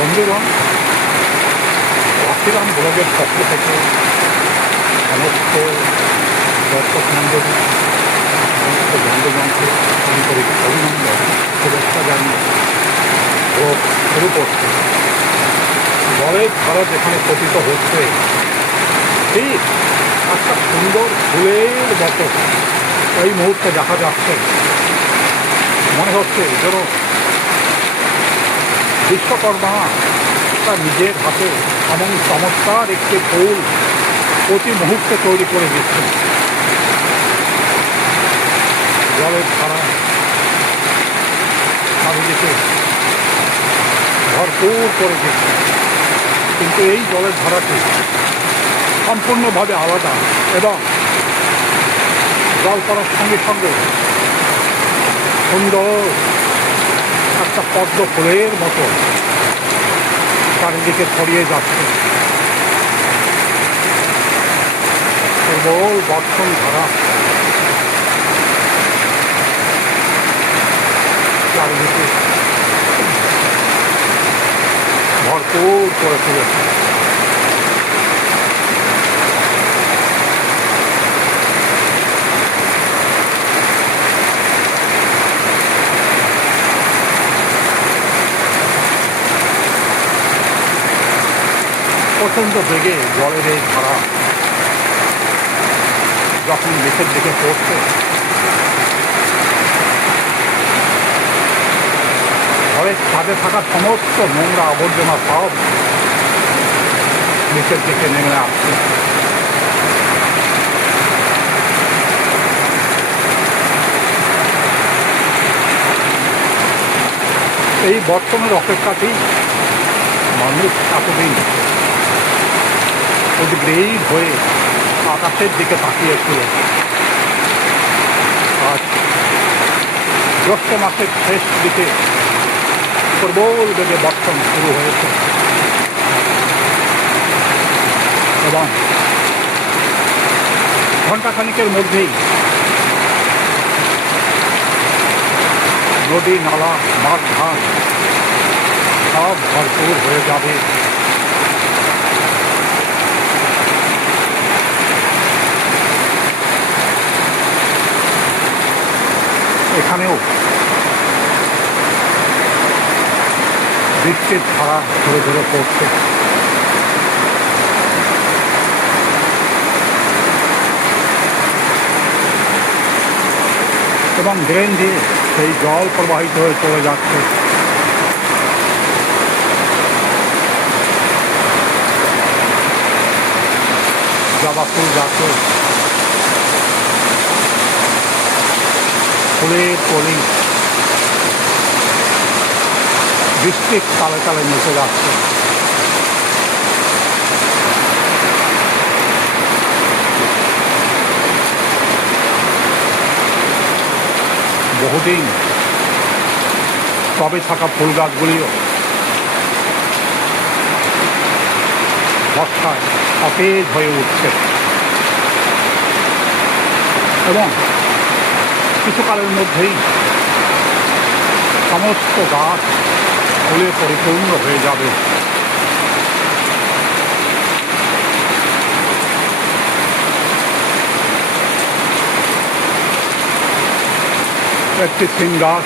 বন্ধুগণ, রাখিরাম ব্লগের পক্ষ থেকে সমস্ত দর্শক মণ্ডলী, সমস্ত বন্ধুগণকে আন্তরিক অভিনন্দন, শুভেচ্ছা জানিয়ে ব্লগ শুরু করছে। জলের ধারা যেখানে পতিত হচ্ছে, ঠিক একটা সুন্দর ফুলের মতো এই মুহূর্তে দেখা যাচ্ছে। মনে হচ্ছে যেন বিশ্বকর্মা তার নিজের হাতে এমন চমৎকার একটি ফুল প্রতি মুহূর্তে তৈরি করে দিচ্ছেন। জলের ধারা চারিদিকে ভরপুর করে দিচ্ছে, কিন্তু এই জলের ধারাটি সম্পূর্ণভাবে আলাদা এবং জল পড়ার সঙ্গে সঙ্গে সুন্দর একটা পদ্ম ফুলের মতো চারিদিকে ছড়িয়ে যাচ্ছে। প্রবল বর্ষণ ধারা চারিদিকে ভরপুর করে তুলেছে। প্রচণ্ড বেগে জলের এই ধারা যখন নিচের দিকে পড়ছে, ঘরের ছাদে থাকা সমস্ত নোংরা আবর্জনা সব নিচের দিকে নেমে আসছে। এই বর্ষণের অপেক্ষাতেই মানুষ এতদিন উদ্গ্রীব হয়ে আকাশের দিকে তাকিয়েছিল। আজ জ্যৈষ্ঠ মাসের শেষ দিকে প্রবল বেগে বর্ষণ শুরু হয়েছে এবং ঘণ্টাখানিকের মধ্যেই নদী, নালা, মাঠ, ঘাট সব ভরপুর হয়ে যাবে। এখানেও বৃষ্টির ধারা ধরে ধরে পড়ছে। এবং ড্রেন দিয়ে সেই জল প্রবাহিত হয়ে চলে যাচ্ছে। জবা ফুল গাছে ফুলের কলি বৃষ্টির তালে তালে মিশে যাচ্ছে। বহুদিন টবে থাকা ফুল গাছগুলিও বর্ষায় সতেজ হয়ে উঠছে এবং কিছুকালের মধ্যেই সমস্ত গাছ ফুলে পরিপূর্ণ হয়ে যাবে। একটি সিম গাছ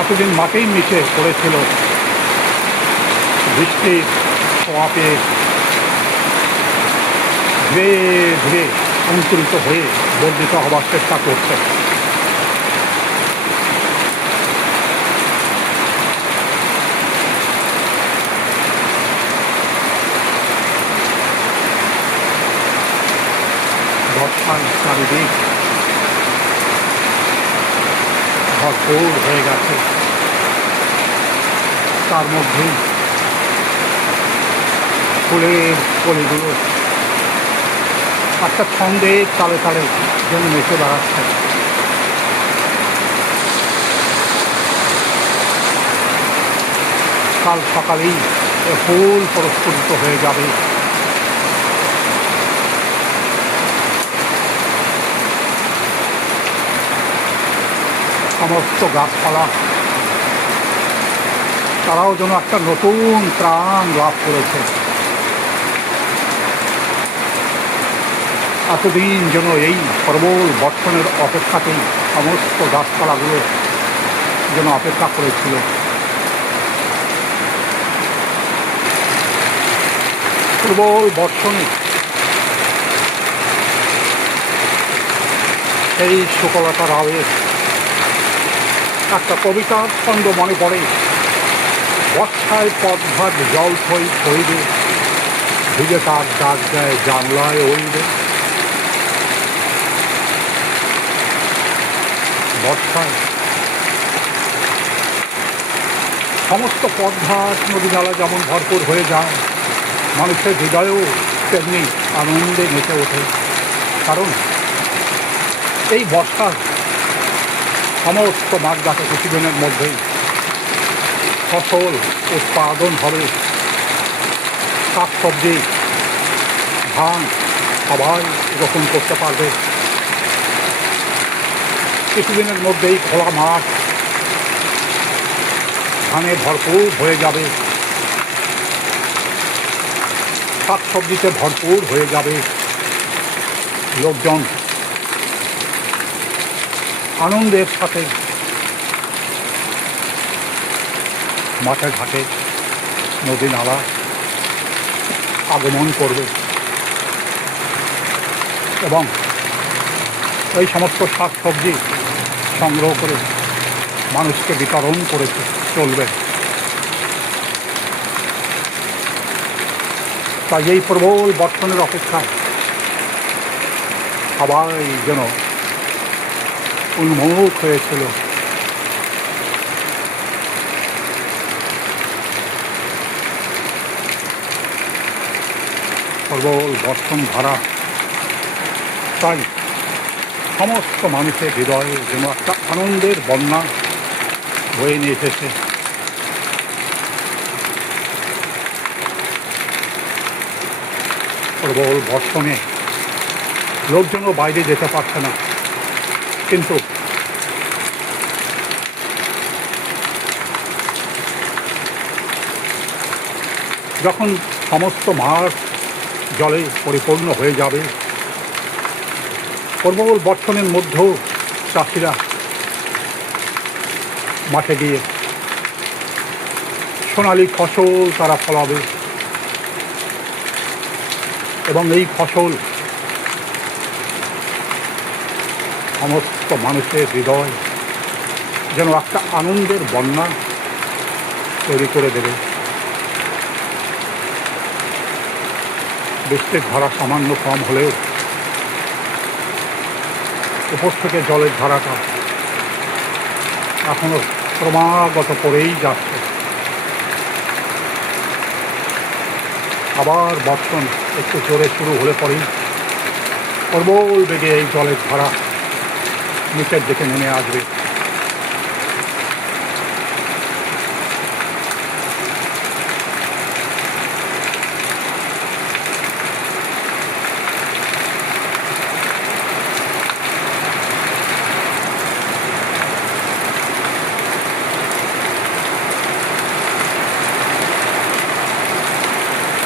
এতদিন মাটির নিচে পড়েছিল, বৃষ্টির ছোঁয়াতে ধীরে ধীরে অঙ্কুরিত হয়ে বর্ধিত হবার চেষ্টা করছে। বর্ষার চারিদিক ভরপুর হয়ে গেছে, তার মধ্যেই ফুলের কলিগুলো একটা ছন্দের তালে তালে যেন মেশে বেড়াচ্ছে। কাল সকালেই ফুল প্রস্ফুটিত হয়ে যাবে। সমস্ত গাছপালা তারাও যেন একটা নতুন প্রাণ লাভ করেছে। এতদিন যেন এই প্রবল বর্ষণের অপেক্ষাতেই সমস্ত গাছপালাগুলো যেন অপেক্ষা করেছিল। প্রবল বর্ষণে সেই সুকলতার আবেগ একটা কবিতার ছন্দ মনে পড়ে। বর্ষায় পথঘাট জল থই থইবে, ভিজে তার ডাক দেয় জানলায় ওইবে। বর্ষায় সমস্ত পথঘাট নদী নালা যেমন ভরপুর হয়ে যায়, মানুষের হৃদয়েও তেমনি আনন্দে মেতে ওঠে। কারণ এই বর্ষার সমস্ত মাঠঘাট কিছুদিনের মধ্যেই ফসল উৎপাদন হবে, শাকসবজি ধান সবাই রোপণ করতে পারবে। কিছুদিনের মধ্যেই খোলা মাঠ ধানে ভরপুর হয়ে যাবে, শাকসবজিতে ভরপুর হয়ে যাবে। লোকজন আনন্দের সাথে মাঠে ঘাটে নদী নালা আগমন করবে এবং এই সমস্ত শাকসবজি সংগ্রহ করে মানুষকে বিতরণ করে চলবে। তাই এই প্রবল বর্ষণের অপেক্ষায় সবাই যেন উন্মুখ হয়েছিল। প্রবল বর্ষণ ধারা তাই সমস্ত মানুষের হৃদয়ে যেন একটা আনন্দের বন্যা বয়ে নিয়ে এসেছে। প্রবল বর্ষণে লোকজনও বাইরে যেতে পারছে না, কিন্তু যখন সমস্ত মাঠ জলে পরিপূর্ণ হয়ে যাবে, প্রবল বর্ষণের মধ্যেও চাষিরা মাঠে গিয়ে সোনালি ফসল তারা ফলাবে এবং এই ফসল সমস্ত মানুষের হৃদয় যেন একটা আনন্দের বন্যা তৈরি করে দেবে। বৃষ্টির ধারা সামান্য কম হলেও উপর থেকে জলের ধারাটা এখনো ক্রমাগত পড়েই যাচ্ছে। আবার বর্ষণ একটু জোরে শুরু হলে পরেই প্রবল বেগে এই জলের ধারা নিচের দিকে নেমে আসবে।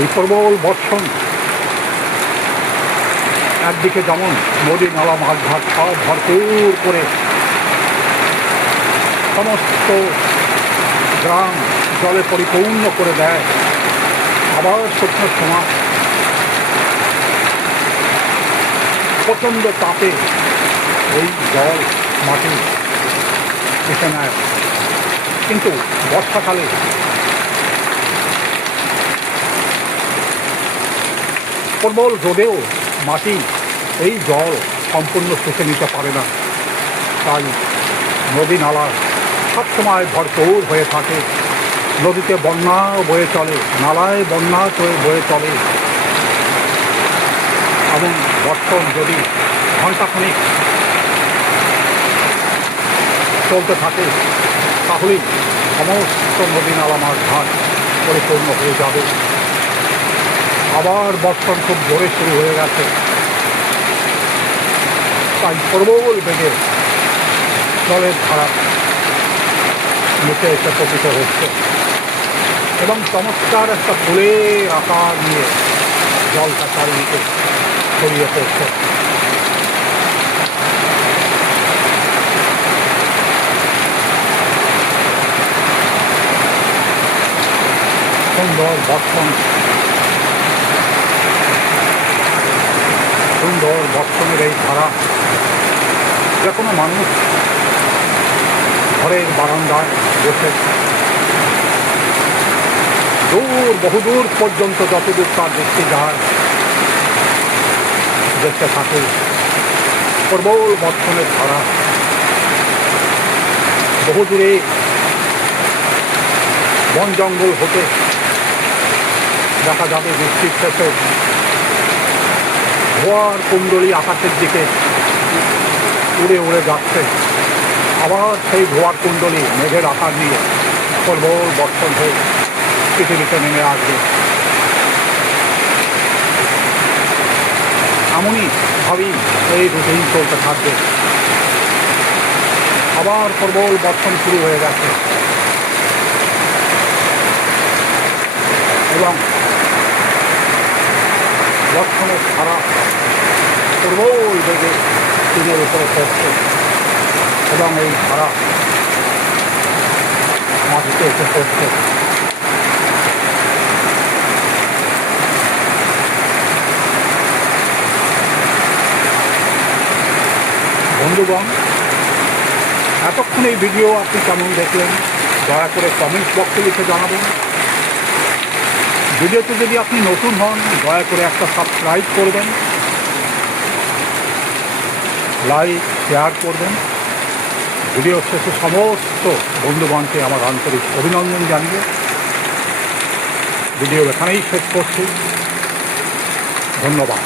এই প্রবল বর্ষণ একদিকে যেমন নদী নালা মাঠঘাট সব ভরপুর করে সমস্ত গ্রাম জলে পরিপূর্ণ করে দেয়, আবার শুকনোর সময় প্রচণ্ড তাপে এই জল মাটি এসে নেয়। কিন্তু বর্ষাকালে প্রবল রোদেও মাটি এই জল সম্পূর্ণ শুষে নিতে পারে না। তাই নদী নালা সবসময় ভরপুর হয়ে থাকে, নদীতে বন্যা বয়ে চলে, নালায় বন্যা বয়ে চলে। এবং বর্ষণ যদি ঘণ্টাখানিক চলতে থাকে তাহলেই সমস্ত নদী নালা মাঠ ঘাট পরিপূর্ণ হয়ে যাবে। আবার বর্ষণ খুব জোরে শুরু হয়ে গেছে, তাই প্রবল বেগে জলের ধারা নিচে এসে পতিত হচ্ছে। এবং চমৎকার একটা ফুলের আকার নিয়ে জলটা চারিদিকে ছড়িয়ে পড়ছে। সুন্দর বর্ষণ, সুন্দর বর্ষণের এই ধারা যে কোনো মানুষ ঘরের বারান্দায় বসে দূর বহুদূর পর্যন্ত যতদূর তার দৃষ্টি যায় দেখতে থাকে প্রবল বর্ষণের ধারা। বহুদূরে বন জঙ্গল হতে দেখা যাবে বৃষ্টির শেষে ধোঁয়ার কুণ্ডলী আকাশের দিকে উড়ে উড়ে যাচ্ছে। আবার সেই ধোঁয়ার কুণ্ডলী মেঘের আকার নিয়ে প্রবল বর্ষণ হয়ে পৃথিবীতে নেমে আসবে। এমনই ভাবেই এই রুটিন চলতে থাকবে। আবার প্রবল বর্ষণ শুরু হয়ে গেছে এবং বর্ষণের ধারা প্রবল বেগে টিনের উপরে পড়ছে এবং এই ধারা মাটিতে এসে পড়ছে। বন্ধুগণ, এতক্ষণ এই ভিডিও আপনি কেমন দেখলেন দয়া করে কমেন্টস বক্সে লিখে জানাবেন। ভিডিওতে যদি আপনি নতুন হন দয়া করে একটা সাবস্ক্রাইব করবেন, লাইক শেয়ার করবেন। ভিডিও শেষে সমস্ত বন্ধুগণকে আমার আন্তরিক অভিনন্দন জানিয়ে ভিডিও এখানেই শেষ করছি। ধন্যবাদ।